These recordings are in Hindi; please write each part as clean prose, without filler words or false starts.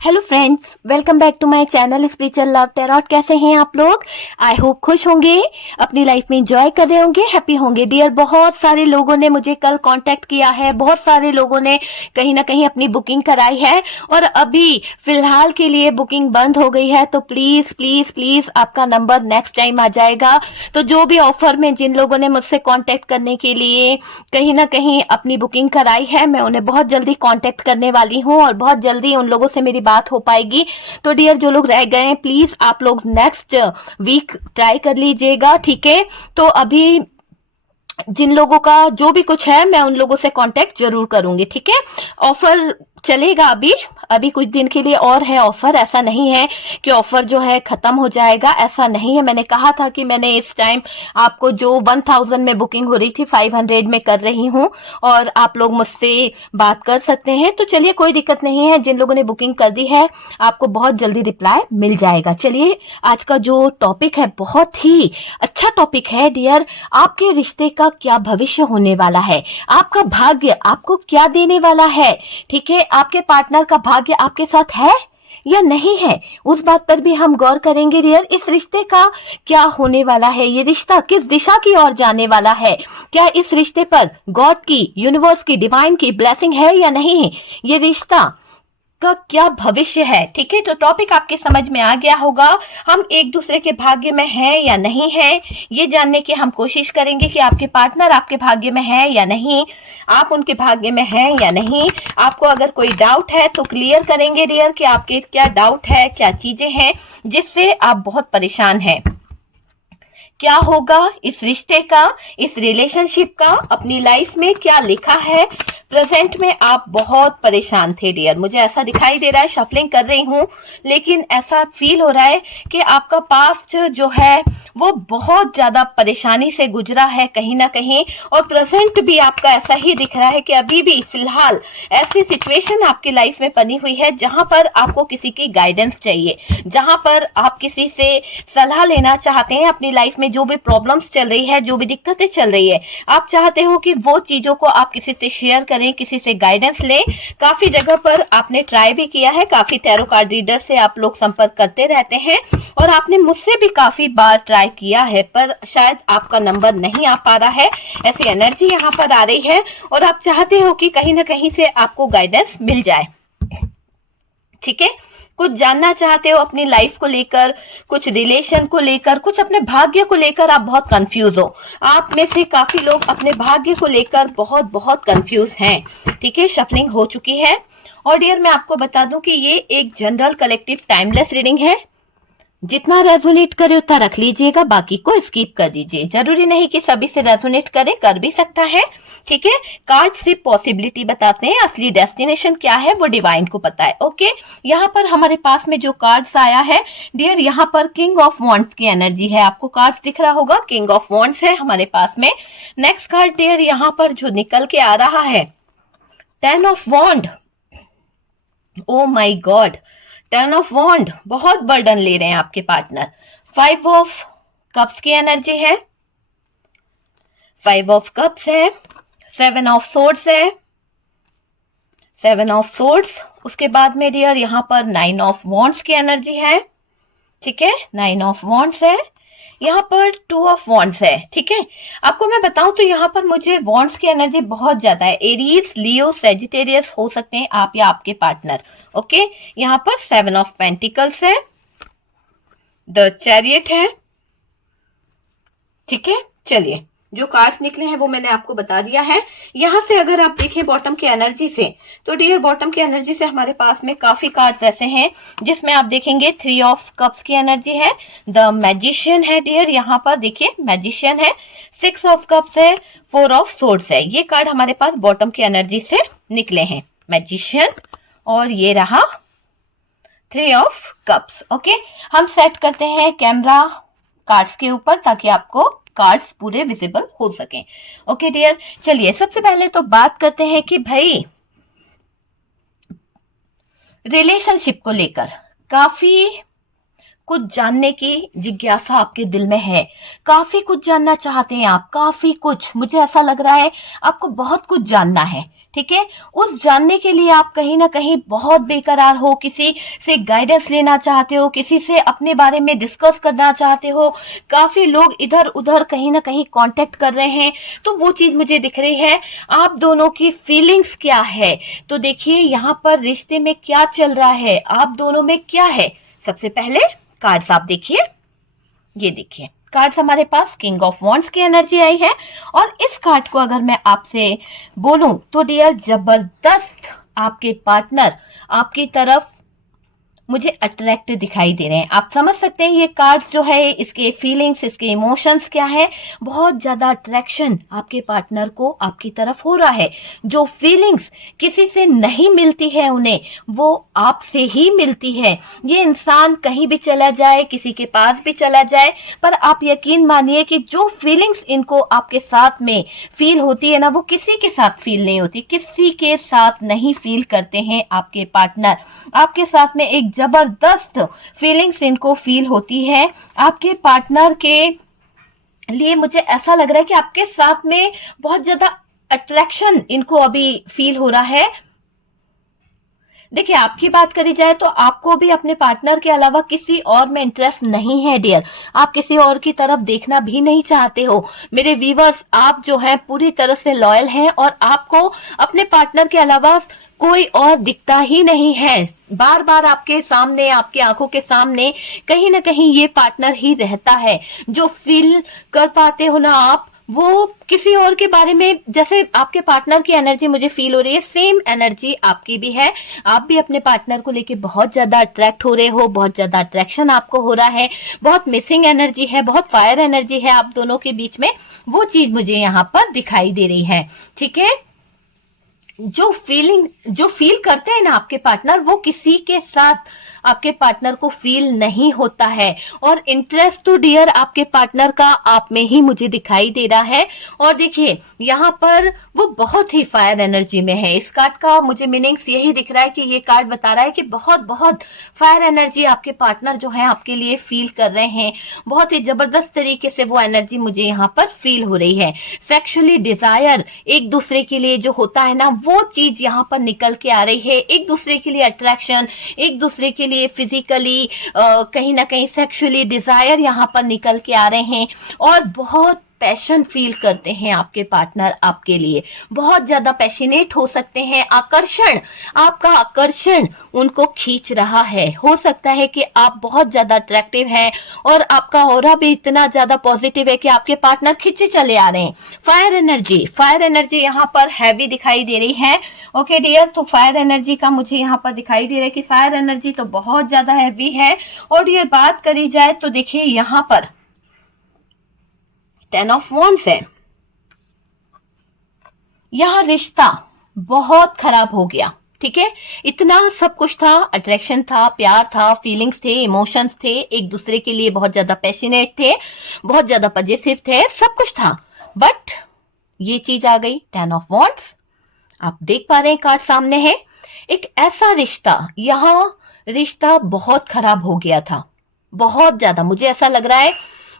Hello friends, welcome back to my channel spiritual love tarot. कैसे हैं आप लोग? आई होप खुश होंगे, अपनी लाइफ में एंजॉय कर रहे होंगे, हैप्पी होंगे। डियर, बहुत सारे लोगों ने मुझे कल कांटेक्ट किया है, बहुत सारे लोगों ने कहीं ना कहीं अपनी बुकिंग कराई है और अभी फिलहाल के लिए बुकिंग बंद हो गई है। तो प्लीज प्लीज प्लीज आपका नंबर नेक्स्ट टाइम आ जाएगा। तो जो भी ऑफर में जिन लोगों ने मुझसे कॉन्टेक्ट करने के लिए कहीं ना कहीं अपनी बुकिंग कराई है, मैं उन्हें बहुत जल्दी कॉन्टेक्ट करने वाली हूँ और बहुत जल्दी उन लोगों से मेरी बात हो पाएगी। तो डियर, जो लोग रह गए हैं प्लीज आप लोग नेक्स्ट वीक ट्राई कर लीजिएगा, ठीक है? तो अभी जिन लोगों का जो भी कुछ है मैं उन लोगों से कांटेक्ट जरूर करूंगी, ठीक है? ऑफर चलेगा अभी अभी कुछ दिन के लिए और है ऑफर। ऐसा नहीं है कि ऑफर जो है खत्म हो जाएगा, ऐसा नहीं है। मैंने कहा था कि मैंने इस टाइम आपको जो 1000 में बुकिंग हो रही थी 500 में कर रही हूं और आप लोग मुझसे बात कर सकते हैं। तो चलिए, कोई दिक्कत नहीं है। जिन लोगों ने बुकिंग कर दी है आपको बहुत जल्दी रिप्लाई मिल जाएगा। चलिए, आज का जो टॉपिक है बहुत ही अच्छा टॉपिक है डियर। आपके रिश्ते का क्या भविष्य होने वाला है, आपका भाग्य आपको क्या देने वाला है, ठीक है? आपके पार्टनर का भाग्य आपके साथ है या नहीं है, उस बात पर भी हम गौर करेंगे डियर। इस रिश्ते का क्या होने वाला है, ये रिश्ता किस दिशा की ओर जाने वाला है, क्या इस रिश्ते पर गॉड की, यूनिवर्स की, डिवाइन की ब्लेसिंग है या नहीं है, ये रिश्ता का क्या भविष्य है, ठीक है? तो टॉपिक आपके समझ में आ गया होगा। हम एक दूसरे के भाग्य में हैं या नहीं है, ये जानने की हम कोशिश करेंगे कि आपके पार्टनर आपके भाग्य में है या नहीं, आप उनके भाग्य में हैं या नहीं। आपको अगर कोई डाउट है तो क्लियर करेंगे डियर कि आपके क्या डाउट है, क्या चीजें हैं जिससे आप बहुत परेशान हैं। क्या होगा इस रिश्ते का, इस रिलेशनशिप का, अपनी लाइफ में क्या लिखा है। प्रेजेंट में आप बहुत परेशान थे डियर, मुझे ऐसा दिखाई दे रहा है। शफलिंग कर रही हूं लेकिन ऐसा फील हो रहा है कि आपका पास्ट जो है वो बहुत ज्यादा परेशानी से गुजरा है कहीं ना कहीं, और प्रेजेंट भी आपका ऐसा ही दिख रहा है कि अभी भी फिलहाल ऐसी सिचुएशन आपकी लाइफ में बनी हुई है जहां पर आपको किसी की गाइडेंस चाहिए, जहां पर आप किसी से सलाह लेना चाहते हैं। अपनी लाइफ में जो भी प्रॉब्लम्स चल रही है, जो भी दिक्कतें चल रही है, आप चाहते हो कि वो चीजों को आप किसी से शेयर करें, किसी से गाइडेंस लें। काफी जगह पर आपने ट्राई भी किया है, काफी टैरो कार्ड रीडर से आप लोग संपर्क करते रहते हैं और आपने मुझसे भी काफी बार ट्राई किया है, पर शायद आपका नंबर नहीं आ पा रहा है। ऐसी एनर्जी यहाँ पर आ रही है और आप चाहते हो कि कहीं ना कहीं से आपको गाइडेंस मिल जाए, ठीक है? कुछ जानना चाहते हो अपनी लाइफ को लेकर, कुछ रिलेशन को लेकर, कुछ अपने भाग्य को लेकर आप बहुत कंफ्यूज हो। आप में से काफी लोग अपने भाग्य को लेकर बहुत बहुत कंफ्यूज हैं, ठीक है? शफलिंग हो चुकी है और डियर, मैं आपको बता दूं कि ये एक जनरल कलेक्टिव टाइमलेस रीडिंग है। जितना रेजोनेट करे उतना रख लीजिएगा, बाकी को स्किप कर दीजिए। जरूरी नहीं कि सभी से रेजोनेट करे, कर भी सकता है, ठीक है? कार्ड से पॉसिबिलिटी बताते हैं, असली डेस्टिनेशन क्या है वो डिवाइन को पता है। ओके, यहाँ पर हमारे पास में जो कार्ड्स आया है डियर, यहाँ पर किंग ऑफ वॉन्ड्स की एनर्जी है। आपको कार्ड्स दिख रहा होगा, किंग ऑफ वॉन्ड्स है हमारे पास में। नेक्स्ट कार्ड डियर यहाँ पर जो निकल के आ रहा है, 10 of wand. Oh my God, 10 of wand, बहुत बर्डन ले रहे हैं आपके पार्टनर। 5 ऑफ कप्स की एनर्जी है, 5 ऑफ कप्स है, 7 ऑफ सोर्ड्स है, 7 ऑफ सोर्ड्स। उसके बाद में डियर यहाँ पर 9 ऑफ वॉन्ड्स की एनर्जी है, ठीक है? 9 ऑफ वॉन्ड्स है। यहाँ पर 2 ऑफ वॉन्ड्स है, ठीक है? आपको मैं बताऊं तो यहाँ पर मुझे वॉन्ड्स की एनर्जी बहुत ज्यादा है। एरीज, लियो, सेजिटेरियस हो सकते हैं आप या आपके पार्टनर। ओके, यहाँ पर 7 ऑफ पेंटिकल्स है, द चैरियट है, ठीक है? चलिए, जो कार्ड्स निकले हैं वो मैंने आपको बता दिया है। यहां से अगर आप देखें बॉटम की एनर्जी से, तो डियर बॉटम की एनर्जी से हमारे पास में काफी कार्ड्स ऐसे हैं जिसमें आप देखेंगे 3 ऑफ कप्स की एनर्जी है, द मैजिशियन है डियर, यहाँ पर देखिए मैजिशियन है, 6 ऑफ कप्स है, 4 ऑफ सोर्ड्स है। ये कार्ड हमारे पास बॉटम की एनर्जी से निकले हैं, मैजिशियन, और ये रहा 3 ऑफ कप्स। ओके, हम सेट करते हैं कैमरा कार्ड्स के ऊपर ताकि आपको कार्ड्स पूरे विजिबल हो सकें। ओके डियर, चलिए सबसे पहले तो बात करते हैं कि भाई रिलेशनशिप को लेकर काफी कुछ जानने की जिज्ञासा आपके दिल में है, काफी कुछ जानना चाहते हैं आप, काफी कुछ। मुझे ऐसा लग रहा है आपको बहुत कुछ जानना है, ठीक है। उस जानने के लिए आप कहीं ना कहीं बहुत बेकरार हो, किसी से गाइडेंस लेना चाहते हो, किसी से अपने बारे में डिस्कस करना चाहते हो, काफी लोग इधर उधर कहीं ना कहीं कांटेक्ट कर रहे हैं, तो वो चीज मुझे दिख रही है। आप दोनों की फीलिंग्स क्या है, तो देखिए यहाँ पर रिश्ते में क्या चल रहा है, आप दोनों में क्या है। सबसे पहले कार्ड्स आप देखिए, ये देखिए कार्ड्स हमारे पास किंग ऑफ वॉन्ड्स की एनर्जी आई है। और इस कार्ड को अगर मैं आपसे बोलूं तो डियर, जबरदस्त आपके पार्टनर आपकी तरफ मुझे अट्रैक्ट दिखाई दे रहे हैं। आप समझ सकते हैं ये कार्ड्स जो है, इसके फीलिंग्स, इसके इमोशंस क्या है। बहुत ज्यादा अट्रैक्शन आपके पार्टनर को आपकी तरफ हो रहा है। जो फीलिंग्स किसी से नहीं मिलती है उन्हें, वो आपसे ही मिलती है। ये इंसान कहीं भी चला जाए, किसी के पास भी चला जाए, पर आप यकीन मानिए कि जो फीलिंग्स इनको आपके साथ में फील होती है ना, वो किसी के साथ फील नहीं होती, किसी के साथ नहीं फील करते हैं आपके पार्टनर। आपके साथ में एक जबरदस्त फीलिंग्स इनको फील होती है। आपके पार्टनर के लिए मुझे ऐसा लग रहा है कि आपके साथ में बहुत ज्यादा अट्रैक्शन इनको अभी फील हो रहा है। देखिए आपकी बात करी जाए तो आपको भी अपने पार्टनर के अलावा किसी और में इंटरेस्ट नहीं है डियर। आप किसी और की तरफ देखना भी नहीं चाहते हो। मेरे व्यूवर्स, आप जो है पूरी तरह से लॉयल हैं और आपको अपने पार्टनर के अलावा कोई और दिखता ही नहीं है। बार बार आपके सामने, आपकी आंखों के सामने कहीं ना कहीं ये पार्टनर ही रहता है। जो फील कर पाते हो ना आप, वो किसी और के बारे में, जैसे आपके पार्टनर की एनर्जी मुझे फील हो रही है, सेम एनर्जी आपकी भी है। आप भी अपने पार्टनर को लेके बहुत ज्यादा अट्रैक्ट हो रहे हो, बहुत ज्यादा अट्रैक्शन आपको हो रहा है, बहुत मिसिंग एनर्जी है, बहुत फायर एनर्जी है आप दोनों के बीच में। वो चीज मुझे यहाँ पर दिखाई दे रही है। ठीक है, जो फील करते हैं ना आपके पार्टनर, वो किसी के साथ आपके पार्टनर को फील नहीं होता है। और इंटरेस्ट तो डियर आपके पार्टनर का आप में ही मुझे दिखाई दे रहा है। और देखिए यहाँ पर वो बहुत ही फायर एनर्जी में है। इस कार्ड का मुझे मीनिंग्स यही दिख रहा है कि ये कार्ड बता रहा है कि बहुत बहुत फायर एनर्जी आपके पार्टनर जो है आपके लिए फील कर रहे हैं। बहुत ही जबरदस्त तरीके से वो एनर्जी मुझे यहाँ पर फील हो रही है। सेक्सुअली डिजायर एक दूसरे के लिए जो होता है ना, वो चीज यहाँ पर निकल के आ रही है। एक दूसरे के लिए अट्रैक्शन, एक दूसरे के लिए फिजिकली कहीं ना कहीं सेक्सुअली डिजायर यहाँ पर निकल के आ रहे हैं। और बहुत पैशन फील करते हैं आपके पार्टनर आपके लिए, बहुत ज्यादा पैशनेट हो सकते हैं। आकर्षण, आपका आकर्षण उनको खींच रहा है। हो सकता है कि आप बहुत ज्यादा अट्रैक्टिव हैं और आपका ऑरा भी इतना ज्यादा पॉजिटिव है कि आपके पार्टनर खींचे चले आ रहे हैं। फायर एनर्जी यहाँ पर हैवी दिखाई दे रही है। ओके डियर, तो फायर एनर्जी का मुझे यहाँ पर दिखाई दे रहा है कि फायर एनर्जी तो बहुत ज्यादा हैवी है। और डियर बात करी जाए तो देखिए यहाँ पर 10 ऑफ वॉन्ड्स है। यह रिश्ता बहुत खराब हो गया। ठीक है, इतना सब कुछ था, अट्रैक्शन था, प्यार था, फीलिंग्स थे, इमोशंस थे, एक दूसरे के लिए बहुत ज्यादा पैशनेट थे, बहुत ज्यादा पॉजिटिव थे, सब कुछ था। बट ये चीज आ गई 10 ऑफ वॉन्ड्स। आप देख पा रहे हैं कार्ड सामने है। एक ऐसा रिश्ता, यहाँ रिश्ता बहुत खराब हो गया था, बहुत ज्यादा। मुझे ऐसा लग रहा है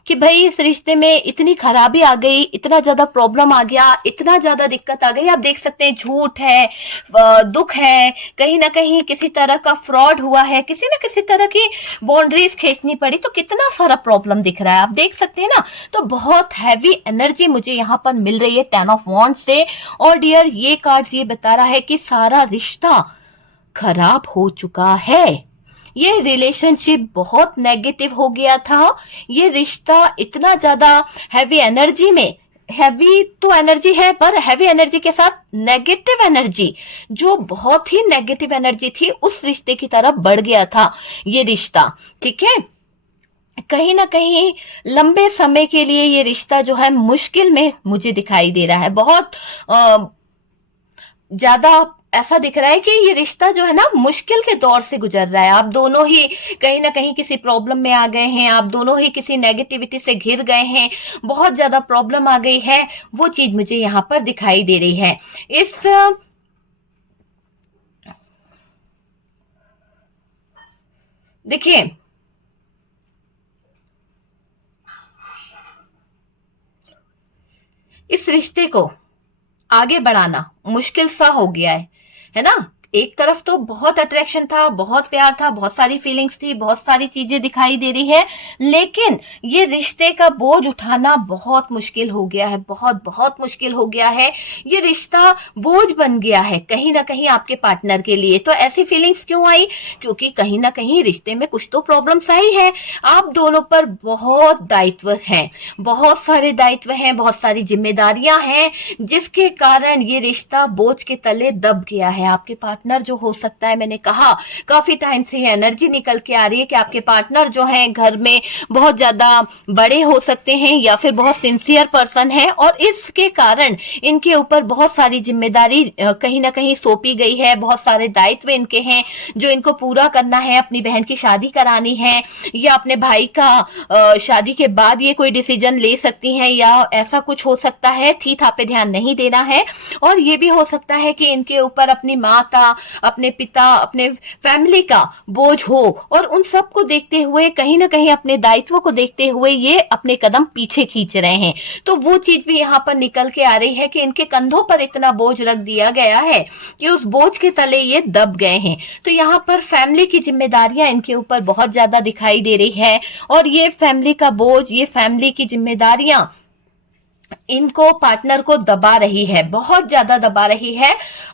कि भाई इस रिश्ते में इतनी खराबी आ गई, इतना ज्यादा प्रॉब्लम आ गया, इतना ज्यादा दिक्कत आ गई। आप देख सकते हैं झूठ है, दुख है, कहीं ना कहीं किसी तरह का फ्रॉड हुआ है, किसी न किसी तरह की बाउंड्रीज खींचनी पड़ी, तो कितना सारा प्रॉब्लम दिख रहा है। आप देख सकते हैं ना, तो बहुत हैवी एनर्जी मुझे यहाँ पर मिल रही है 10 ऑफ वॉन्ड्स से। और डियर ये कार्ड्स ये बता रहा है कि सारा रिश्ता खराब हो चुका है। ये रिलेशनशिप बहुत नेगेटिव हो गया था। ये रिश्ता इतना ज्यादा हैवी एनर्जी में, हैवी तो एनर्जी है पर हैवी एनर्जी के साथ नेगेटिव एनर्जी, जो बहुत ही नेगेटिव एनर्जी थी, उस रिश्ते की तरफ बढ़ गया था ये रिश्ता। ठीक है, कहीं ना कहीं लंबे समय के लिए ये रिश्ता जो है मुश्किल में मुझे दिखाई दे रहा है। बहुत ज्यादा ऐसा दिख रहा है कि ये रिश्ता जो है ना मुश्किल के दौर से गुजर रहा है। आप दोनों ही कहीं ना कहीं किसी प्रॉब्लम में आ गए हैं, आप दोनों ही किसी नेगेटिविटी से घिर गए हैं, बहुत ज्यादा प्रॉब्लम आ गई है। वो चीज मुझे यहाँ पर दिखाई दे रही है। इस देखिए इस रिश्ते को आगे बढ़ाना मुश्किल सा हो गया है ना। एक तरफ तो बहुत अट्रैक्शन था, बहुत प्यार था, बहुत सारी फीलिंग्स थी, बहुत सारी चीजें दिखाई दे रही है, लेकिन ये रिश्ते का बोझ उठाना बहुत मुश्किल हो गया है, बहुत बहुत मुश्किल हो गया है। ये रिश्ता बोझ बन गया है कहीं ना कहीं आपके पार्टनर के लिए। तो ऐसी फीलिंग्स क्यों आई? क्योंकि कहीं ना कहीं रिश्ते में कुछ तो प्रॉब्लम्स आई है। आप दोनों पर बहुत दायित्व हैं, बहुत सारे दायित्व हैं, बहुत सारी जिम्मेदारियां हैं, जिसके कारण ये रिश्ता बोझ के तले दब गया है। आपके पार्टनर जो हो सकता है, मैंने कहा काफी टाइम से ये एनर्जी निकल के आ रही है कि आपके पार्टनर जो हैं घर में बहुत ज्यादा बड़े हो सकते हैं या फिर बहुत सिंसियर पर्सन है, और इसके कारण इनके ऊपर बहुत सारी जिम्मेदारी कहीं ना कहीं सौंपी गई है, बहुत सारे दायित्व इनके हैं जो इनको पूरा करना है। अपनी बहन की शादी करानी है या अपने भाई का शादी के बाद ये कोई डिसीजन ले सकती हैं, या ऐसा कुछ हो सकता है, थी था पे ध्यान नहीं देना है। और ये भी हो सकता है कि इनके ऊपर अपनी माँ का, अपने पिता, अपने फैमिली का बोझ हो, और उन सब को देखते हुए कहीं ना कहीं अपने दायित्व को देखते हुए ये अपने कदम पीछे खींच रहे हैं। तो वो चीज भी यहाँ पर निकल के आ रही है कि इनके कंधों पर इतना बोझ रख दिया गया है कि उस बोझ के तले ये दब गए हैं। तो यहाँ पर फैमिली की जिम्मेदारियां इनके ऊपर बहुत ज्यादा दिखाई दे रही है, और ये फैमिली का बोझ, ये फैमिली की जिम्मेदारियां इनको, पार्टनर को दबा रही है, बहुत ज्यादा दबा रही है।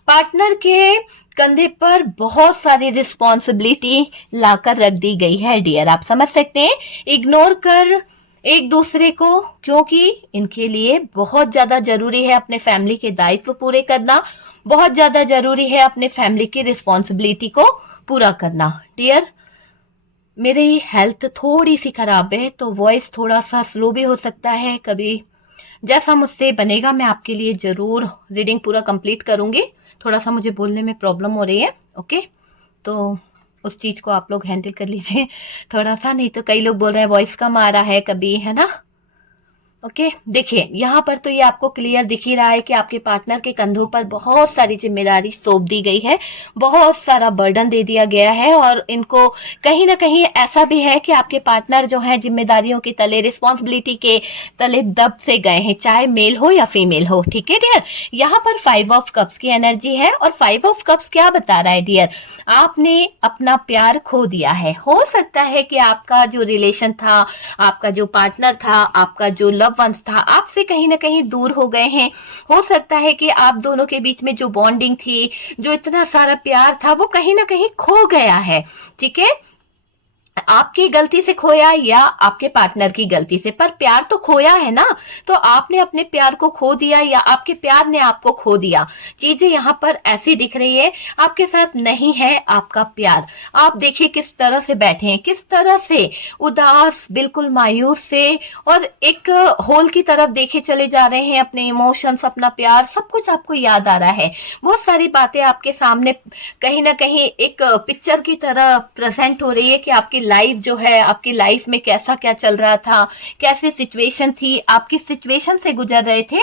पार्टनर के कंधे पर बहुत सारी रिस्पॉन्सिबिलिटी लाकर रख दी गई है डियर, आप समझ सकते हैं, इग्नोर कर एक दूसरे को, क्योंकि इनके लिए बहुत ज्यादा जरूरी है अपने फैमिली के दायित्व पूरे करना, बहुत ज्यादा जरूरी है अपने फैमिली की रिस्पॉन्सिबिलिटी को पूरा करना। डियर, मेरी हेल्थ थोड़ी सी खराब है तो वॉइस थोड़ा सा स्लो भी हो सकता है, कभी जैसा मुझसे बनेगा मैं आपके लिए जरूर रीडिंग पूरा कंप्लीट करूंगी। थोड़ा सा मुझे बोलने में प्रॉब्लम हो रही है, ओके, तो उस चीज को आप लोग हैंडल कर लीजिए थोड़ा सा, नहीं तो कई लोग बोल रहे हैं वॉइस कम आ रहा है कभी, है ना। ओके, देखिए यहाँ पर तो ये आपको क्लियर दिख ही रहा है कि आपके पार्टनर के कंधों पर बहुत सारी जिम्मेदारी सौंप दी गई है, बहुत सारा बर्डन दे दिया गया है, और इनको कहीं ना कहीं ऐसा भी है कि आपके पार्टनर जो है जिम्मेदारियों के तले, रिस्पॉन्सिबिलिटी के तले दब से गए हैं, चाहे मेल हो या फीमेल हो। ठीक है डियर, यहाँ पर 5 ऑफ कप्स की एनर्जी है, और 5 ऑफ कप्स क्या बता रहा है डियर? आपने अपना प्यार खो दिया है। हो सकता है कि आपका जो रिलेशन था, आपका जो पार्टनर था, आपका जो लव वंस था, आपसे कहीं ना कहीं दूर हो गए हैं। हो सकता है कि आप दोनों के बीच में जो बॉन्डिंग थी, जो इतना सारा प्यार था, वो कहीं ना कहीं खो गया है। ठीक है, आपकी गलती से खोया या आपके पार्टनर की गलती से, पर प्यार तो खोया है ना। तो आपने अपने प्यार को खो दिया या आपके प्यार ने आपको खो दिया। चीजें यहाँ पर ऐसी दिख रही है, आपके साथ नहीं है आपका प्यार। आप देखिए किस तरह से बैठे हैं, किस तरह से उदास, बिल्कुल मायूस से, और एक होल की तरफ देखे चले जा रहे हैं। अपने इमोशंस, अपना प्यार, सब कुछ आपको याद आ रहा है। बहुत सारी बातें आपके सामने कहीं ना कहीं एक पिक्चर की तरह प्रेजेंट हो रही है कि आपकी लाइफ जो है, आपकी लाइफ में कैसा क्या चल रहा था, कैसी सिचुएशन थी, आप किस सिचुएशन से गुजर रहे थे,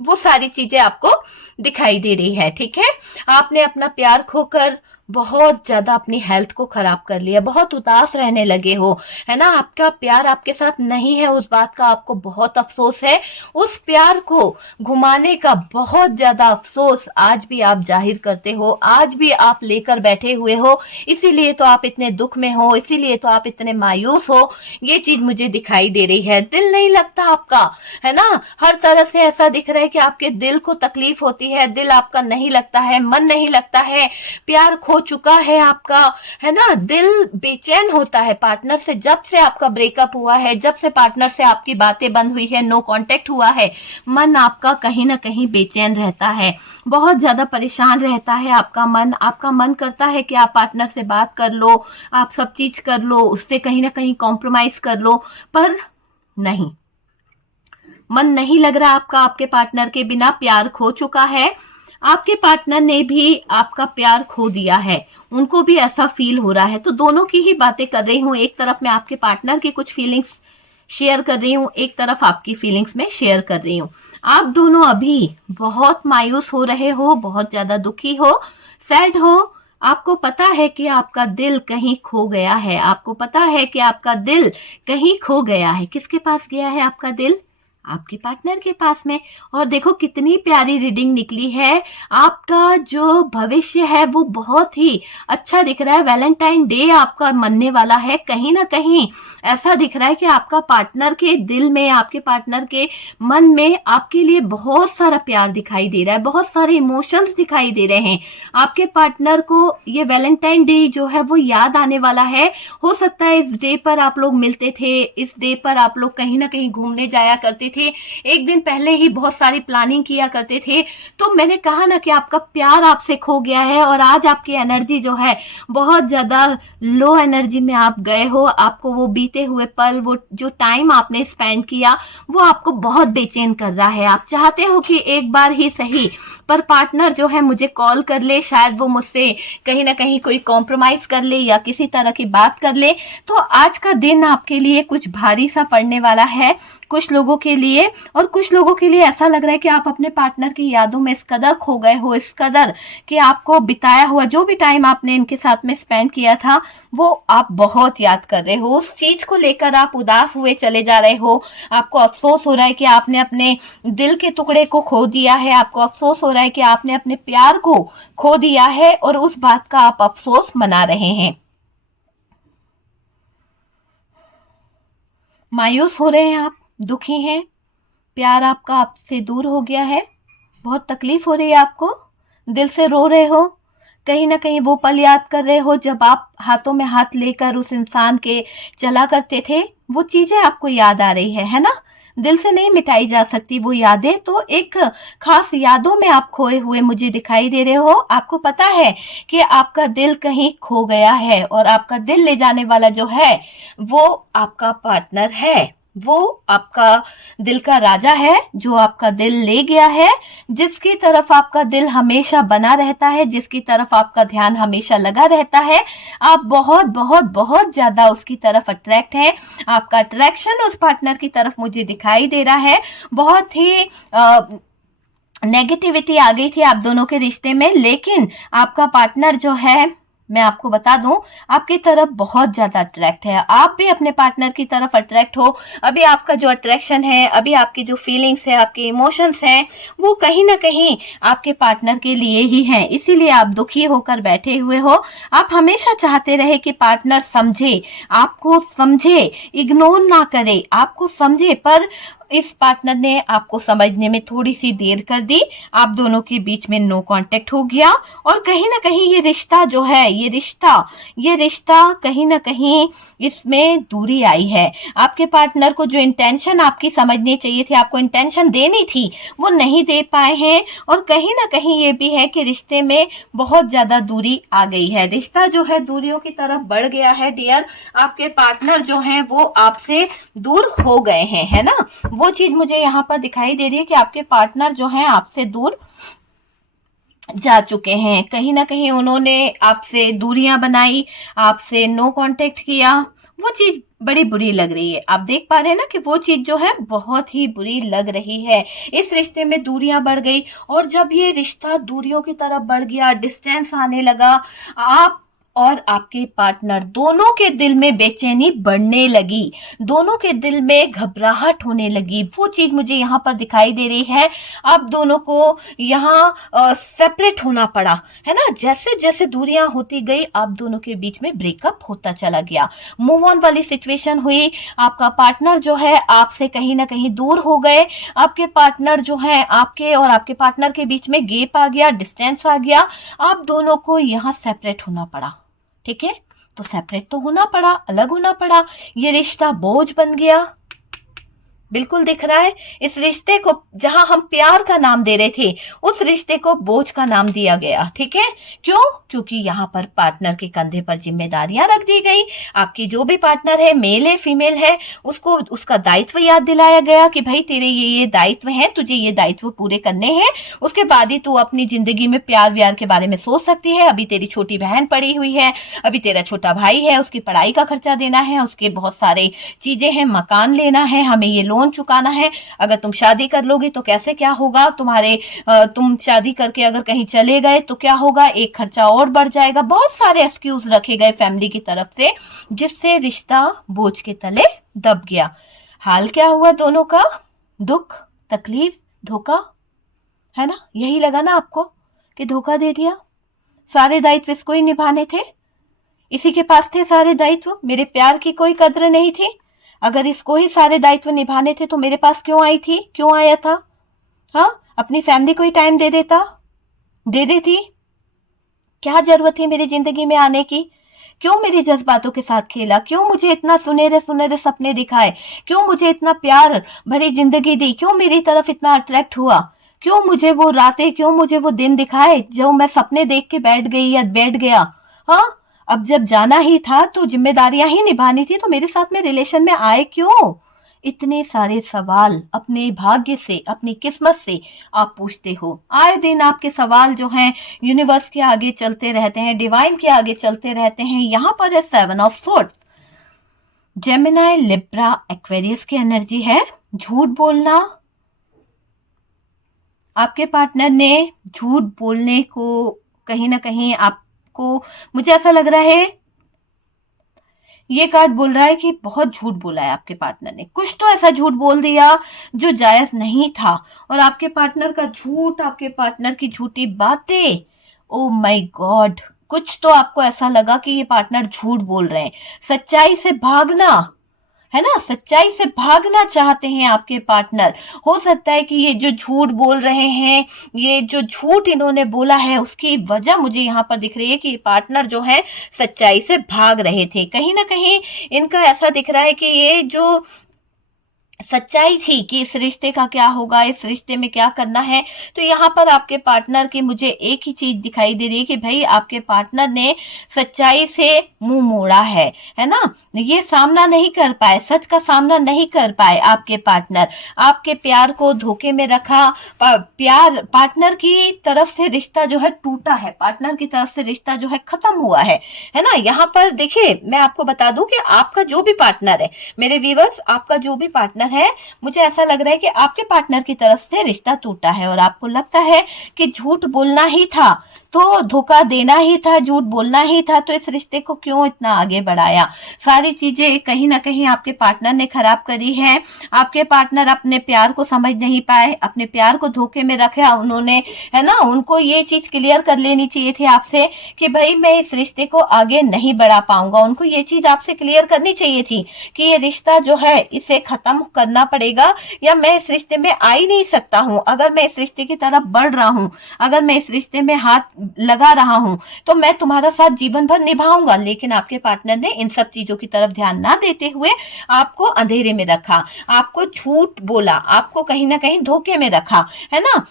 वो सारी चीजें आपको दिखाई दे रही है। ठीक है, आपने अपना प्यार खोकर बहुत ज्यादा अपनी हेल्थ को खराब कर लिया, बहुत उदास रहने लगे हो, है ना। आपका प्यार आपके साथ नहीं है, उस बात का आपको बहुत अफसोस है। उस प्यार को घुमाने का बहुत ज्यादा अफसोस आज भी आप जाहिर करते हो, आज भी आप लेकर बैठे हुए हो। इसीलिए तो आप इतने दुख में हो, इसीलिए तो आप इतने मायूस हो। ये चीज मुझे दिखाई दे रही है। दिल नहीं लगता आपका, है ना। हर तरह से ऐसा दिख रहा है कि आपके दिल को तकलीफ होती है, दिल आपका नहीं लगता है, मन नहीं लगता है, प्यार खो चुका है आपका, है ना। दिल बेचैन होता है पार्टनर से, जब से आपका ब्रेकअप हुआ है, जब से पार्टनर से आपकी बातें बंद हुई है, नो कांटेक्ट हुआ है, मन आपका कहीं ना कहीं बेचैन रहता है, बहुत ज्यादा परेशान रहता है आपका मन। आपका मन करता है कि आप पार्टनर से बात कर लो, आप सब चीज कर लो, उससे कहीं ना कहीं कॉम्प्रोमाइज कर लो, पर नहीं, मन नहीं लग रहा आपका आपके पार्टनर के बिना। प्यार खो चुका है, आपके पार्टनर ने भी आपका प्यार खो दिया है, उनको भी ऐसा फील हो रहा है। तो दोनों की ही बातें कर रही हूँ, एक तरफ मैं आपके पार्टनर की कुछ फीलिंग्स शेयर कर रही हूँ, एक तरफ आपकी फीलिंग्स में शेयर कर रही हूँ। आप दोनों अभी बहुत मायूस हो रहे हो, बहुत ज्यादा दुखी हो, सैड हो। आपको पता है कि आपका दिल कहीं खो गया है, आपको पता है कि आपका दिल कहीं खो गया है। किसके पास गया है आपका दिल? आपके पार्टनर के पास में। और देखो कितनी प्यारी रीडिंग निकली है। आपका जो भविष्य है वो बहुत ही अच्छा दिख रहा है। वैलेंटाइन डे आपका मनने वाला है। कहीं ना कहीं ऐसा दिख रहा है कि आपका पार्टनर के दिल में, आपके पार्टनर के मन में आपके लिए बहुत सारा प्यार दिखाई दे रहा है, बहुत सारे इमोशंस दिखाई दे रहे हैं। आपके पार्टनर को ये वैलेंटाइन डे जो है वो याद आने वाला है। हो सकता है इस डे पर आप लोग मिलते थे, इस डे पर आप लोग कहीं ना कहीं घूमने जाया करते थे, एक दिन पहले ही बहुत सारी प्लानिंग किया करते थे। तो मैंने कहा ना कि आपका प्यार आपसे खो गया है और आज आपकी एनर्जी जो है बहुत ज्यादा लो एनर्जी में आप गए हो। आपको वो बीते हुए पल, वो जो टाइम आपने स्पेंड किया वो आपको बहुत बेचैन कर रहा है। आप चाहते हो कि एक बार ही सही पर पार्टनर जो है मुझे कॉल कर ले, शायद वो मुझसे कहीं ना कहीं कोई कॉम्प्रोमाइज कर ले या किसी तरह की बात कर ले। तो आज का दिन आपके लिए कुछ भारी सा पड़ने वाला है कुछ लोगों के लिए। और कुछ लोगों के लिए ऐसा लग रहा है कि आप अपने पार्टनर की यादों में इस कदर खो गए हो, इस कदर कि आपको बिताया हुआ जो भी टाइम आपने इनके साथ में स्पेंड किया था वो आप बहुत याद कर रहे हो। उस चीज को लेकर आप उदास हुए चले जा रहे हो। आपको अफसोस हो रहा है कि आपने अपने दिल के टुकड़े को खो दिया है। आपको अफसोस हो रहा है कि आपने अपने प्यार को खो दिया है और उस बात का आप अफसोस मना रहे हैं। मायूस हो रहे हैं आप, दुखी हैं, प्यार आपका आपसे दूर हो गया है, बहुत तकलीफ हो रही है आपको, दिल से रो रहे हो। कहीं ना कहीं वो पल याद कर रहे हो जब आप हाथों में हाथ लेकर उस इंसान के चला करते थे। वो चीजें आपको याद आ रही है ना। दिल से नहीं मिटाई जा सकती वो यादें। तो एक खास यादों में आप खोए हुए मुझे दिखाई दे रहे हो। आपको पता है कि आपका दिल कहीं खो गया है और आपका दिल ले जाने वाला जो है वो आपका पार्टनर है। वो आपका दिल का राजा है जो आपका दिल ले गया है, जिसकी तरफ आपका दिल हमेशा बना रहता है, जिसकी तरफ आपका ध्यान हमेशा लगा रहता है। आप बहुत बहुत बहुत ज्यादा उसकी तरफ अट्रैक्ट हैं। आपका अट्रैक्शन उस पार्टनर की तरफ मुझे दिखाई दे रहा है। बहुत ही नेगेटिविटी आ गई थी आप दोनों के रिश्ते में, लेकिन आपका पार्टनर जो है मैं आपको बता दूं आपकी तरफ बहुत ज्यादा अट्रैक्ट है। आप भी अपने पार्टनर की तरफ अट्रैक्ट हो। अभी आपका जो अट्रैक्शन है, अभी आपकी जो फीलिंग्स है, आपके इमोशंस हैं, वो कहीं ना कहीं आपके पार्टनर के लिए ही हैं। इसीलिए आप दुखी होकर बैठे हुए हो। आप हमेशा चाहते रहे कि पार्टनर समझे, आपको समझे, इग्नोर ना करे, आपको समझे, पर इस पार्टनर ने आपको समझने में थोड़ी सी देर कर दी। आप दोनों के बीच में नो कांटेक्ट हो गया और कहीं ना कहीं ये रिश्ता जो है, ये रिश्ता कहीं ना कहीं इसमें दूरी आई है। आपके पार्टनर को जो इंटेंशन आपकी समझनी चाहिए थी, आपको इंटेंशन देनी थी, वो नहीं दे पाए हैं। और कहीं ना कहीं ये भी है कि रिश्ते में बहुत ज्यादा दूरी आ गई है। रिश्ता जो है दूरियों की तरफ बढ़ गया है डियर। आपके पार्टनर जो है वो आपसे दूर हो गए हैं, है ना। वो चीज मुझे यहाँ पर दिखाई दे रही है कि आपके पार्टनर जो हैं आपसे दूर जा चुके हैं। कहीं ना कहीं उन्होंने आपसे दूरियां बनाई, आपसे नो कांटेक्ट किया। वो चीज बड़ी बुरी लग रही है। आप देख पा रहे हैं ना कि वो चीज जो है बहुत ही बुरी लग रही है। इस रिश्ते में दूरियां बढ़ गई और जब ये रिश्ता दूरियों की तरफ बढ़ गया, डिस्टेंस आने लगा, आप और आपके पार्टनर दोनों के दिल में बेचैनी बढ़ने लगी, दोनों के दिल में घबराहट होने लगी। वो चीज मुझे यहाँ पर दिखाई दे रही है। आप दोनों को यहाँ सेपरेट होना पड़ा, है ना। जैसे जैसे दूरियां होती गई आप दोनों के बीच में ब्रेकअप होता चला गया, मूव ऑन वाली सिचुएशन हुई। आपका पार्टनर जो है आपसे कहीं ना कहीं दूर हो गए। आपके पार्टनर जो है, आपके और आपके पार्टनर के बीच में गैप आ गया, डिस्टेंस आ गया। आप दोनों को यहाँ सेपरेट होना पड़ा। ठीक है, तो सेपरेट तो होना पड़ा, अलग होना पड़ा। ये रिश्ता बोझ बन गया। बिल्कुल दिख रहा है। इस रिश्ते को जहां हम प्यार का नाम दे रहे थे, उस रिश्ते को बोझ का नाम दिया गया। ठीक है, क्यों? क्योंकि यहाँ पर पार्टनर के कंधे पर जिम्मेदारियां रख दी गई। आपकी जो भी पार्टनर है, मेल है फीमेल है, उसको उसका दायित्व याद दिलाया गया कि भाई तेरे ये दायित्व हैं, तुझे ये दायित्व पूरे करने हैं। उसके बाद ही तू अपनी जिंदगी में प्यार व्यार के बारे में सोच सकती है। अभी तेरी छोटी बहन पड़ी हुई है, अभी तेरा छोटा भाई है, उसकी पढ़ाई का खर्चा देना है, उसके बहुत सारे चीजें हैं, मकान लेना है, हमें ये लोन चुकाना है। अगर तुम शादी कर लोगे तो कैसे क्या होगा, तुम शादी करके अगर कहीं चले गए तो क्या होगा, एक खर्चा और बढ़ जाएगा। बहुत सारे एक्सक्यूज रखे गए फैमिली की तरफ से, जिससे रिश्ता बोझ के तले दब गया। हाल क्या हुआ दोनों का? दुख, तकलीफ, धोखा, है ना? यही लगा ना आपको कि धोखा दे दिया? सारे दायित्व इसको ही निभाने थे, इसी के पास थे सारे दायित्व, मेरे प्यार की कोई कद्र नहीं थी। अगर इसको ही सारे दायित्व निभाने थे तो मेरे पास क्यों आई थी, क्यों आया था? हाँ, अपनी फैमिली को ही टाइम दे देती। क्या जरूरत थी मेरी जिंदगी में आने की? क्यों मेरे जज्बातों के साथ खेला? क्यों मुझे इतना सुनहरे सुनहरे सपने दिखाए? क्यों मुझे इतना प्यार भरी जिंदगी दी? क्यों मेरी तरफ इतना अट्रैक्ट हुआ? क्यों मुझे वो रातें, क्यों मुझे वो दिन दिखाए जो मैं सपने देख के बैठ गई या बैठ गया? हाँ, अब जब जाना ही था तो जिम्मेदारियां ही निभानी थी, तो मेरे साथ में रिलेशन में आए क्यों? इतने सारे सवाल अपने भाग्य से, अपनी किस्मत से आप पूछते हो। आए दिन आपके सवाल जो हैं यूनिवर्स के आगे चलते रहते हैं, डिवाइन के आगे चलते रहते हैं। यहां पर है 7 of swords, Gemini, Libra, Aquarius की एनर्जी है। झूठ बोलना, आपके पार्टनर ने झूठ बोलने को कहीं ना कहीं आपको, मुझे ऐसा लग रहा है ये कार्ड बोल रहा है कि बहुत झूठ बोला है आपके पार्टनर ने, कुछ तो ऐसा झूठ बोल दिया जो जायज नहीं था। और आपके पार्टनर का झूठ, आपके पार्टनर की झूठी बातें, ओ माय गॉड, कुछ तो आपको ऐसा लगा कि ये पार्टनर झूठ बोल रहे हैं। सच्चाई से भागना, है ना? सच्चाई से भागना चाहते हैं आपके पार्टनर। हो सकता है कि ये जो झूठ बोल रहे हैं, ये जो झूठ इन्होंने बोला है, उसकी वजह मुझे यहाँ पर दिख रही है कि पार्टनर जो है सच्चाई से भाग रहे थे। कहीं ना कहीं इनका ऐसा दिख रहा है कि ये जो सच्चाई थी कि इस रिश्ते का क्या होगा, इस रिश्ते में क्या करना है, तो यहाँ पर आपके पार्टनर की मुझे एक ही चीज दिखाई दे रही है कि भाई आपके पार्टनर ने सच्चाई से मुंह मोड़ा है ना? ये सामना नहीं कर पाए, सच का सामना नहीं कर पाए आपके पार्टनर। आपके प्यार को धोखे में रखा, प्यार, पार्टनर की तरफ से रिश्ता जो है टूटा है, पार्टनर की तरफ से रिश्ता जो है खत्म हुआ है ना? यहाँ पर देखिए, मैं आपको बता दूं कि आपका जो भी पार्टनर है, मेरे व्यूअर्स, आपका जो भी पार्टनर है, मुझे ऐसा लग रहा है कि आपके पार्टनर की तरफ से रिश्ता टूटा है और आपको लगता है कि झूठ बोलना ही था, तो धोखा देना ही था, झूठ बोलना ही था, तो इस रिश्ते को क्यों इतना आगे बढ़ाया? सारी चीजें कहीं ना कहीं आपके पार्टनर ने खराब करी है। आपके पार्टनर अपने प्यार को समझ नहीं पाए, अपने प्यार को धोखे में रखा उन्होंने, है ना? उनको ये चीज क्लियर कर लेनी चाहिए थी आपसे कि भाई मैं इस रिश्ते को आगे नहीं बढ़ा पाऊंगा। उनको ये चीज आपसे क्लियर करनी चाहिए थी कि ये रिश्ता जो है इसे खत्म करना पड़ेगा, या मैं इस रिश्ते में आ ही नहीं सकता हूं। अगर मैं इस रिश्ते की तरफ बढ़ रहा हूं, अगर मैं इस रिश्ते में हाथ लगा रहा हूं, तो मैं तुम्हारा साथ जीवन भर निभाऊंगा। लेकिन आपके पार्टनर ने इन सब चीजों की तरफ ध्यान ना देते हुए आपको अंधेरे में रखा, आपको झूठ बोला, आपको कहीं ना कहीं धोखे में रखा, है ना?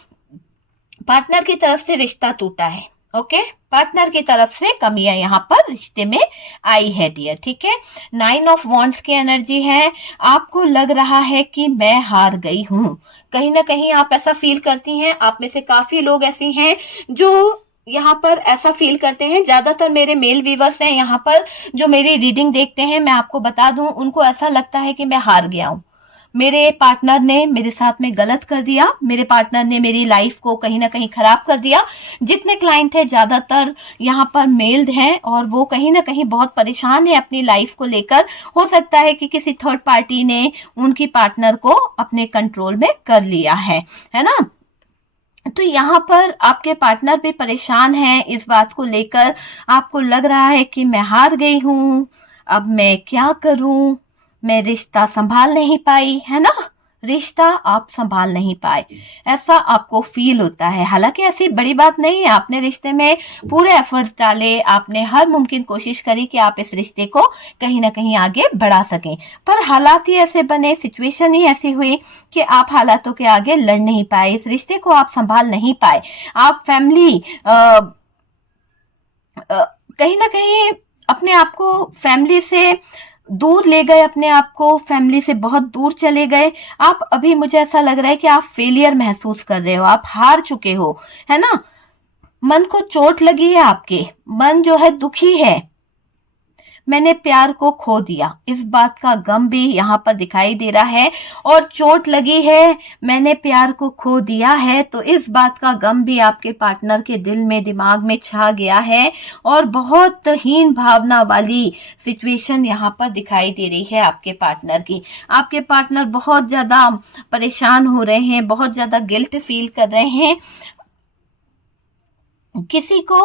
पार्टनर की तरफ से रिश्ता टूटा है। ओके, पार्टनर की तरफ से कमियां यहाँ पर रिश्ते में आई है डियर, ठीक है? 9 ऑफ वॉन्ड्स की एनर्जी है। आपको लग रहा है कि मैं हार गई हूं, कहीं ना कहीं आप ऐसा फील करती हैं। आप में से काफी लोग ऐसी हैं जो यहाँ पर ऐसा फील करते हैं। ज्यादातर मेरे मेल व्यूअर्स हैं यहाँ पर जो मेरी रीडिंग देखते हैं, मैं आपको बता दूं, उनको ऐसा लगता है कि मैं हार गया हूं, मेरे पार्टनर ने मेरे साथ में गलत कर दिया, मेरे पार्टनर ने मेरी लाइफ को कहीं ना कहीं खराब कर दिया। जितने क्लाइंट है ज्यादातर यहाँ पर मेल्ड हैं और वो कहीं ना कहीं बहुत परेशान है अपनी लाइफ को लेकर। हो सकता है कि किसी थर्ड पार्टी ने उनकी पार्टनर को अपने कंट्रोल में कर लिया है ना? तो यहाँ पर आपके पार्टनर भी परेशान हैं इस बात को लेकर। आपको लग रहा है कि मैं हार गई हूं, अब मैं क्या करूं, मैं रिश्ता संभाल नहीं पाई, है ना? रिश्ता आप संभाल नहीं पाए, ऐसा आपको फील होता है। हालांकि ऐसी बड़ी बात नहीं है, आपने रिश्ते में पूरे एफर्ट्स डाले, आपने हर मुमकिन कोशिश करी कि आप इस रिश्ते को कहीं ना कहीं आगे बढ़ा सकें, पर हालात ही ऐसे बने, सिचुएशन ही ऐसी हुई कि आप हालातों के आगे लड़ नहीं पाए, इस रिश्ते को आप संभाल नहीं पाए। आप फैमिली कहीं ना कहीं अपने आप को फैमिली से दूर ले गए, अपने आप को फैमिली से बहुत दूर चले गए आप। अभी मुझे ऐसा लग रहा है कि आप फेलियर महसूस कर रहे हो, आप हार चुके हो, है ना? मन को चोट लगी है, आपके मन जो है दुखी है। मैंने प्यार को खो दिया, इस बात का गम भी यहाँ पर दिखाई दे रहा है। और चोट लगी है, मैंने प्यार को खो दिया है, तो इस बात का गम भी आपके पार्टनर के दिल में, दिमाग में छा गया है। और बहुत हीन भावना वाली सिचुएशन यहाँ पर दिखाई दे रही है आपके पार्टनर की। आपके पार्टनर बहुत ज्यादा परेशान हो रहे हैं, बहुत ज्यादा गिल्ट फील कर रहे हैं। किसी को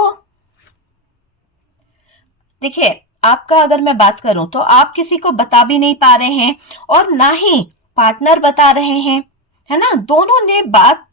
देखिए, आपका अगर मैं बात करूं तो आप किसी को बता भी नहीं पा रहे हैं और ना ही पार्टनर बता रहे हैं, है ना। दोनों ने बात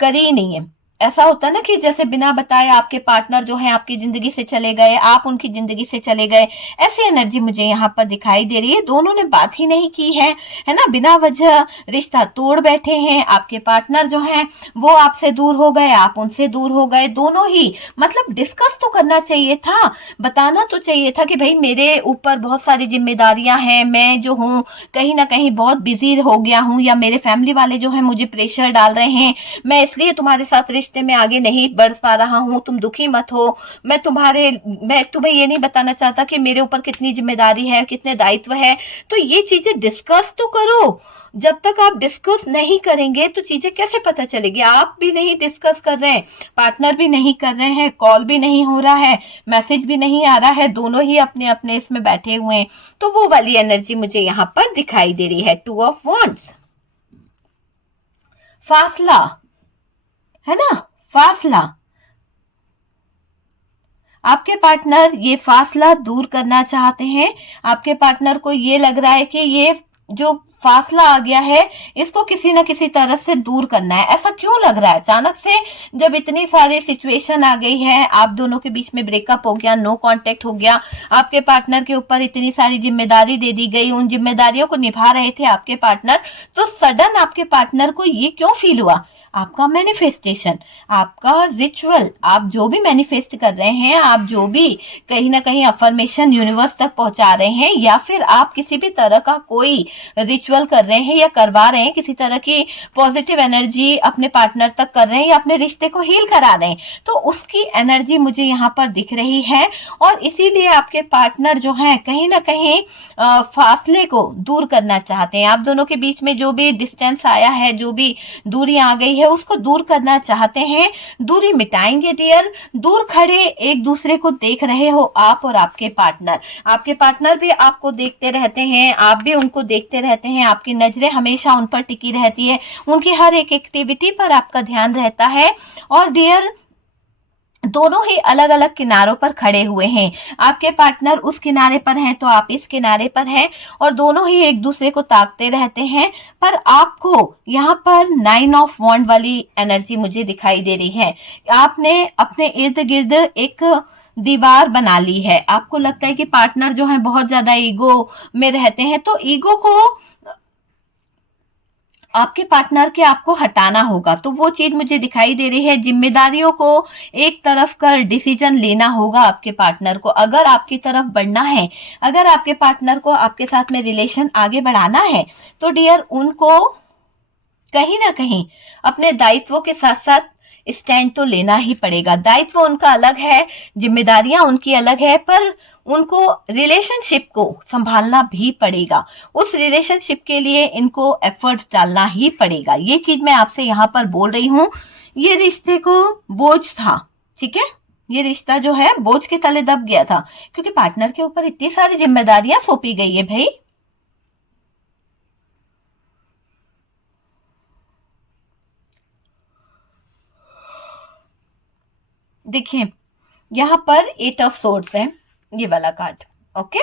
करी नहीं है। ऐसा होता है ना कि जैसे बिना बताए आपके पार्टनर जो है आपकी जिंदगी से चले गए, आप उनकी जिंदगी से चले गए, ऐसी एनर्जी मुझे यहाँ पर दिखाई दे रही है। दोनों ने बात ही नहीं की है ना। बिना वजह रिश्ता तोड़ बैठे हैं। आपके पार्टनर जो है वो आपसे दूर हो गए, आप उनसे दूर हो गए। दोनों ही मतलब डिस्कस तो करना चाहिए था, बताना तो चाहिए था कि भाई मेरे ऊपर बहुत सारी जिम्मेदारियां हैं, मैं जो हूँ कहीं ना कहीं बहुत बिजी हो गया हूँ, या मेरे फैमिली वाले जो है मुझे प्रेशर डाल रहे हैं, मैं इसलिए तुम्हारे साथ रिश्ते में आगे नहीं बढ़ पा रहा हूं, तुम दुखी मत हो। मैं तुम्हें ये नहीं बताना चाहता कि मेरे ऊपर कितनी जिम्मेदारी है, कितने दायित्व है। तो ये चीजें डिस्कस तो करो। जब तक आप डिस्कस नहीं करेंगे तो चीजें कैसे पता चलेगी। आप भी नहीं डिस्कस कर रहे हैं, पार्टनर भी नहीं कर रहे हैं, कॉल भी नहीं हो रहा है, मैसेज भी नहीं आ रहा है, दोनों ही अपने अपने इसमें बैठे हुए हैं। तो वो वाली एनर्जी मुझे यहाँ पर दिखाई दे रही है। 2 ऑफ वॉन्ड्स, फासला, है ना, फासला। आपके पार्टनर ये फासला दूर करना चाहते हैं। आपके पार्टनर को ये लग रहा है कि ये जो फासला आ गया है इसको किसी ना किसी तरह से दूर करना है। ऐसा क्यों लग रहा है अचानक से, जब इतनी सारी सिचुएशन आ गई है, आप दोनों के बीच में ब्रेकअप हो गया, नो कांटेक्ट हो गया, आपके पार्टनर के ऊपर इतनी सारी जिम्मेदारी दे दी गई, उन जिम्मेदारियों को निभा रहे थे आपके पार्टनर, तो सडन आपके पार्टनर को ये क्यों फील हुआ। आपका मैनिफेस्टेशन, आपका रिचुअल, आप जो भी मैनिफेस्ट कर रहे हैं, आप जो भी कहीं ना कहीं अफर्मेशन यूनिवर्स तक पहुंचा रहे हैं, या फिर आप किसी भी तरह का कोई रिचुअल कर रहे हैं या करवा रहे हैं, किसी तरह की पॉजिटिव एनर्जी अपने पार्टनर तक कर रहे हैं या अपने रिश्ते को हील करा रहे हैं, तो उसकी एनर्जी मुझे यहाँ पर दिख रही है। और इसीलिए आपके पार्टनर जो है कहीं ना कहीं फासले को दूर करना चाहते हैं। आप दोनों के बीच में जो भी डिस्टेंस आया है, जो भी दूरी आ गई है, उसको दूर करना चाहते हैं। दूरी मिटाएंगे डियर। दूर खड़े एक दूसरे को देख रहे हो आप और आपके पार्टनर। आपके पार्टनर भी आपको देखते रहते हैं, आप भी उनको देखते रहते हैं, आपकी नजरें हमेशा उन पर टिकी रहती है, उनकी हर एक एक्टिविटी पर आपका ध्यान रहता है। और डियर, दोनों ही अलग अलग किनारों पर खड़े हुए हैं। आपके पार्टनर उस किनारे पर हैं तो आप इस किनारे पर हैं, और दोनों ही एक दूसरे को ताकते रहते हैं। पर आपको यहाँ पर 9 ऑफ वॉन्ड वाली एनर्जी मुझे दिखाई दे रही है। आपने अपने इर्द गिर्द एक दीवार बना ली है। आपको लगता है कि पार्टनर जो है बहुत ज्यादा ईगो में रहते हैं, तो ईगो को आपके पार्टनर के आपको हटाना होगा। तो वो चीज मुझे दिखाई दे रही है। जिम्मेदारियों को एक तरफ कर डिसीजन लेना होगा आपके पार्टनर को। अगर आपकी तरफ बढ़ना है, अगर आपके पार्टनर को आपके साथ में रिलेशन आगे बढ़ाना है, तो डियर उनको कहीं ना कहीं अपने दायित्वों के साथ साथ स्टैंड तो लेना ही पड़ेगा। दायित्व उनका अलग है, जिम्मेदारियां उनकी अलग है, पर उनको रिलेशनशिप को संभालना भी पड़ेगा। उस रिलेशनशिप के लिए इनको एफर्ट्स डालना ही पड़ेगा। ये चीज मैं आपसे यहाँ पर बोल रही हूँ। ये रिश्ते को बोझ था, ठीक है, ये रिश्ता जो है बोझ के तले दब गया था, क्योंकि पार्टनर के ऊपर इतनी सारी जिम्मेदारियां सौंपी गई है भाई। देखिए यहाँ पर 8 ऑफ सोर्ड्स है, ये वाला card. Okay,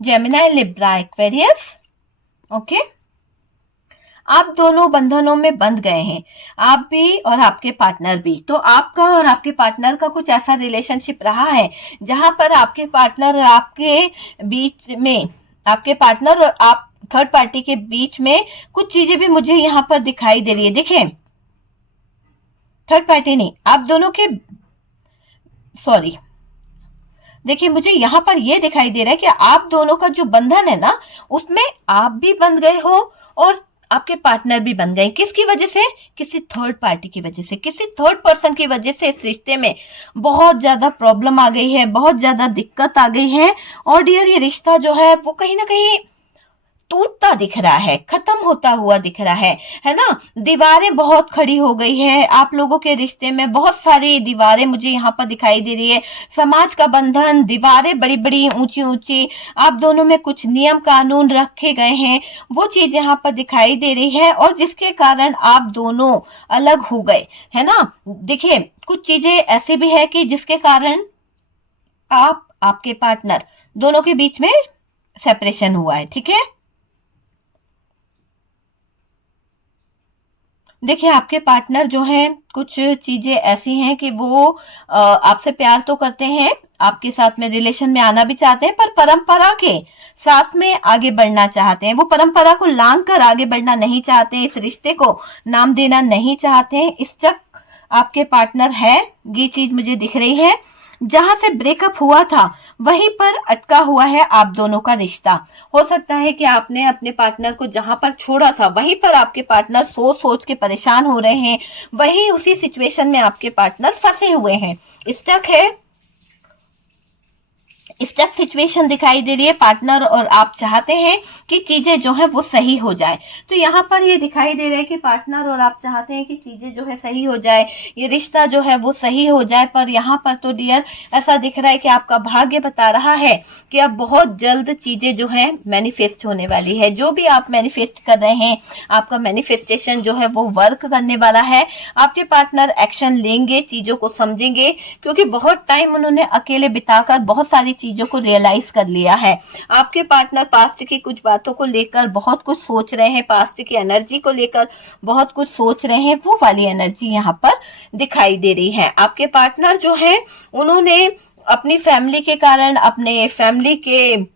Gemini, Libra, Aquarius. Okay, आप दोनों बंधनों में बंध गए हैं, आप भी और आपके पार्टनर भी। तो आपका और आपके पार्टनर का कुछ ऐसा रिलेशनशिप रहा है जहां पर आपके पार्टनर और आपके बीच में, आपके पार्टनर और आप थर्ड पार्टी के बीच में कुछ चीजें भी मुझे यहाँ पर दिखाई दे रही है। देखें, थर्ड पार्टी नहीं, आप दोनों के, सॉरी, देखिए मुझे यहाँ पर यह दिखाई दे रहा है कि आप दोनों का जो बंधन है ना, उसमें आप भी बंध गए हो और आपके पार्टनर भी बन गए। किसकी वजह से? किसी थर्ड पार्टी की वजह से, किसी थर्ड पर्सन की वजह से इस रिश्ते में बहुत ज्यादा प्रॉब्लम आ गई है, बहुत ज्यादा दिक्कत आ गई है। और डियर ये रिश्ता जो है वो कहीं ना कहीं टूटता दिख रहा है, खत्म होता हुआ दिख रहा है ना। दीवारें बहुत खड़ी हो गई है आप लोगों के रिश्ते में, बहुत सारी दीवारें मुझे यहाँ पर दिखाई दे रही है। समाज का बंधन, दीवारें बड़ी बड़ी ऊंची ऊंची, आप दोनों में कुछ नियम कानून रखे गए हैं, वो चीज यहाँ पर दिखाई दे रही है। और जिसके कारण आप दोनों अलग हो गए, है ना। देखिए कुछ चीजें ऐसे भी है कि जिसके कारण आपके पार्टनर दोनों के बीच में सेपरेशन हुआ है, ठीक है। देखिए आपके पार्टनर जो हैं कुछ चीजें ऐसी हैं कि वो आपसे प्यार तो करते हैं, आपके साथ में रिलेशन में आना भी चाहते हैं, पर परंपरा के साथ में आगे बढ़ना चाहते हैं। वो परंपरा को लांग कर आगे बढ़ना नहीं चाहते, इस रिश्ते को नाम देना नहीं चाहते हैं। इस तक आपके पार्टनर है, ये चीज मुझे दिख रही है। जहां से ब्रेकअप हुआ था वहीं पर अटका हुआ है आप दोनों का रिश्ता। हो सकता है कि आपने अपने पार्टनर को जहां पर छोड़ा था वहीं पर आपके पार्टनर सोच सोच के परेशान हो रहे हैं, वहीं उसी सिचुएशन में आपके पार्टनर फंसे हुए हैं, स्टक है, स्टक सिचुएशन दिखाई दे रही है। पार्टनर और आप चाहते हैं कि चीजें जो है वो सही हो जाए। तो यहाँ पर ये दिखाई दे रहा है कि पार्टनर और आप चाहते हैं कि चीजें जो है सही हो जाए, ये रिश्ता जो है वो सही हो जाए। पर यहाँ पर तो डियर ऐसा दिख रहा है कि आपका भाग्य बता रहा है कि अब बहुत जल्द चीजें जो है मैनिफेस्ट होने वाली है। जो भी आप मैनिफेस्ट कर रहे हैं, आपका मैनिफेस्टेशन जो है वो वर्क करने वाला है। आपके पार्टनर एक्शन लेंगे, चीजों को समझेंगे, क्योंकि बहुत टाइम उन्होंने अकेले बिताकर बहुत सारी चीजों को रियलाइज कर लिया है। आपके पार्टनर पास्ट की कुछ बातों को लेकर बहुत कुछ सोच रहे हैं, पास्ट की एनर्जी को लेकर बहुत कुछ सोच रहे हैं, वो वाली एनर्जी यहाँ पर दिखाई दे रही है। आपके पार्टनर जो है उन्होंने अपनी फैमिली के कारण, अपने फैमिली के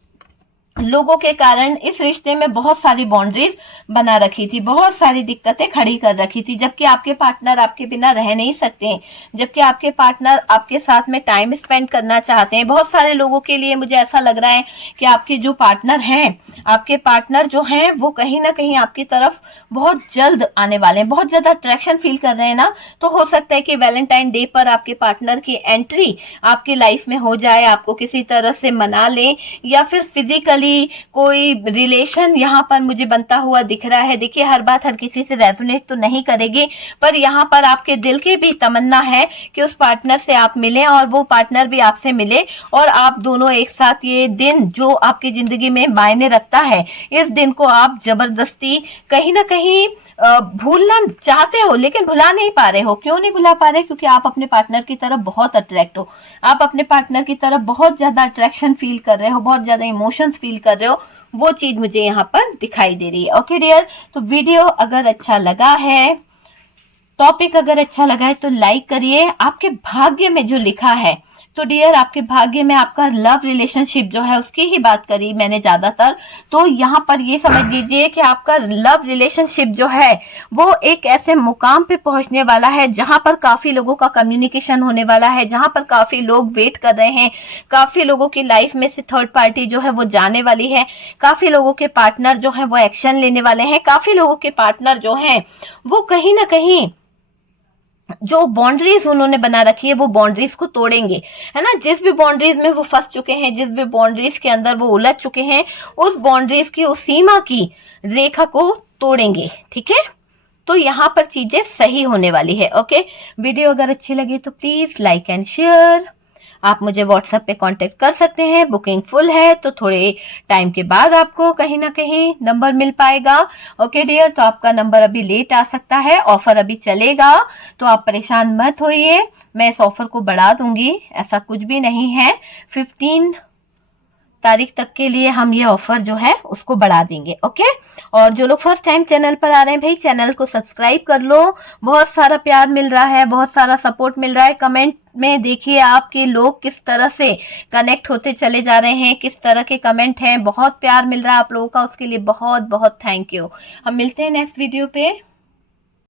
लोगों के कारण इस रिश्ते में बहुत सारी बाउंड्रीज बना रखी थी, बहुत सारी दिक्कतें खड़ी कर रखी थी। जबकि आपके पार्टनर आपके बिना रह नहीं सकते, जबकि आपके पार्टनर आपके साथ में टाइम स्पेंड करना चाहते हैं। बहुत सारे लोगों के लिए मुझे ऐसा लग रहा है कि आपके जो पार्टनर हैं, आपके पार्टनर जो हैं वो कहीं ना कहीं आपकी तरफ बहुत जल्द आने वाले हैं, बहुत ज्यादा अट्रैक्शन फील कर रहे हैं ना। तो हो सकता है कि वैलेंटाइन डे पर आपके पार्टनर की एंट्री आपकी लाइफ में हो जाए, आपको किसी तरह से मना लें, या फिर फिजिकली कोई रिलेशन यहाँ पर मुझे बनता हुआ दिख रहा है। देखिए हर बात हर किसी से रेजोनेट तो नहीं करेगी, पर यहाँ पर आपके दिल की भी तमन्ना है कि उस पार्टनर से आप मिलें और वो पार्टनर भी आपसे मिले, और आप दोनों एक साथ ये दिन जो आपकी जिंदगी में मायने रखता है, इस दिन को आप जबरदस्ती कहीं ना कहीं भूलना चाहते हो, लेकिन भुला नहीं पा रहे हो। क्यों नहीं भुला पा रहे? क्योंकि आप अपने पार्टनर की तरफ बहुत अट्रैक्ट हो, आप अपने पार्टनर की तरफ बहुत ज्यादा अट्रैक्शन फील कर रहे हो, बहुत ज्यादा इमोशंस फील कर रहे हो। वो चीज मुझे यहाँ पर दिखाई दे रही है। ओके डियर, तो वीडियो अगर अच्छा लगा है, टॉपिक अगर अच्छा लगा है तो लाइक करिए। आपके भाग्य में जो लिखा है, तो डियर आपके भाग्य में आपका लव रिलेशनशिप जो है उसकी ही बात करी मैंने ज्यादातर। तो यहाँ पर ये समझ लीजिए कि आपका लव रिलेशनशिप जो है वो एक ऐसे मुकाम पे पहुंचने वाला है जहां पर काफी लोगों का कम्युनिकेशन होने वाला है, जहां पर काफी लोग वेट कर रहे हैं, काफी लोगों की लाइफ में से थर्ड पार्टी जो है वो जाने वाली है, काफी लोगों के पार्टनर जो है वो एक्शन लेने वाले हैं, काफी लोगों के पार्टनर जो है वो कहीं ना कहीं जो बाउंड्रीज उन्होंने बना रखी है वो बाउंड्रीज को तोड़ेंगे, है ना। जिस भी बाउंड्रीज में वो फंस चुके हैं, जिस भी बाउंड्रीज के अंदर वो उलझ चुके हैं, उस बाउंड्रीज की, उस सीमा की रेखा को तोड़ेंगे, ठीक है। तो यहाँ पर चीजें सही होने वाली है। ओके, वीडियो अगर अच्छी लगी तो प्लीज लाइक एंड शेयर। आप मुझे व्हाट्सएप पे कांटेक्ट कर सकते हैं। बुकिंग फुल है तो थोड़े टाइम के बाद आपको कहीं ना कहीं नंबर मिल पाएगा। ओके डियर, तो आपका नंबर अभी लेट आ सकता है, ऑफर अभी चलेगा, तो आप परेशान मत होइए। मैं इस ऑफर को बढ़ा दूंगी, ऐसा कुछ भी नहीं है। 15 तारीख तक के लिए हम ये ऑफर जो है उसको बढ़ा देंगे। ओके, और जो लोग फर्स्ट टाइम चैनल पर आ रहे हैं भाई, चैनल को सब्सक्राइब कर लो। बहुत सारा प्यार मिल रहा है, बहुत सारा सपोर्ट मिल रहा है। कमेंट में देखिए आपके लोग किस तरह से कनेक्ट होते चले जा रहे हैं, किस तरह के कमेंट हैं। बहुत प्यार मिल रहा है आप लोगों का, उसके लिए बहुत बहुत थैंक यू। हम मिलते हैं नेक्स्ट वीडियो पे।